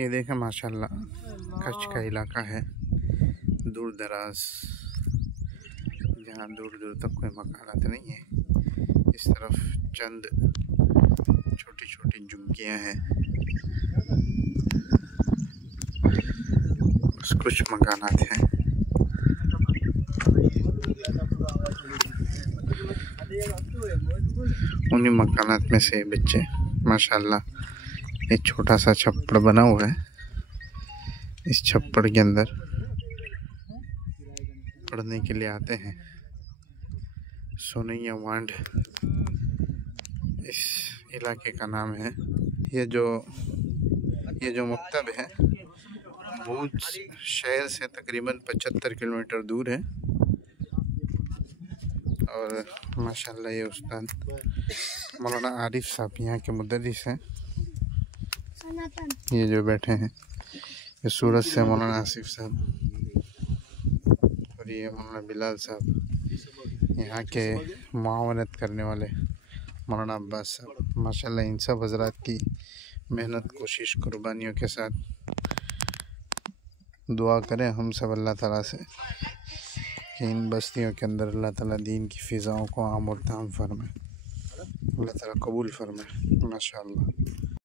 ये देखें माशाल्लाह कच्छ का इलाका है, दूर दराज, जहाँ दूर दूर तक कोई मकानात नहीं है। इस तरफ चंद छोटी छोटी झुग्गियाँ हैं, बस कुछ मकानात हैं। उन्हीं मकानात में से बच्चे माशाल्लाह एक छोटा सा छप्पड़ बना हुआ है। इस छप्पड़ के अंदर पढ़ने के लिए आते हैं। सोनैया वांड इस इलाके का नाम है। ये जो मकतब है भूज शहर से तकरीबन 75 किलोमीटर दूर है। और माशाल्लाह ये उस्ताद मौलाना आरिफ साहब यहाँ के मुदर्रिस हैं। ये जो बैठे हैं ये सूरत से मौलाना आसिफ साहब, और ये मौलाना बिलाल साहब, यहाँ के मुआवनत करने वाले मौलाना अब्बास साहब। माशाल्लाह इन सब हजरात की मेहनत, कोशिश, कुर्बानियों के साथ दुआ करें हम सब अल्लाह ताला से कि इन बस्तियों के अंदर अल्लाह ताला दीन की फ़िज़ाओं को आम और ताम फरमाए, अल्लाह ताला कबूल फरमाए। माशाअल्लाह।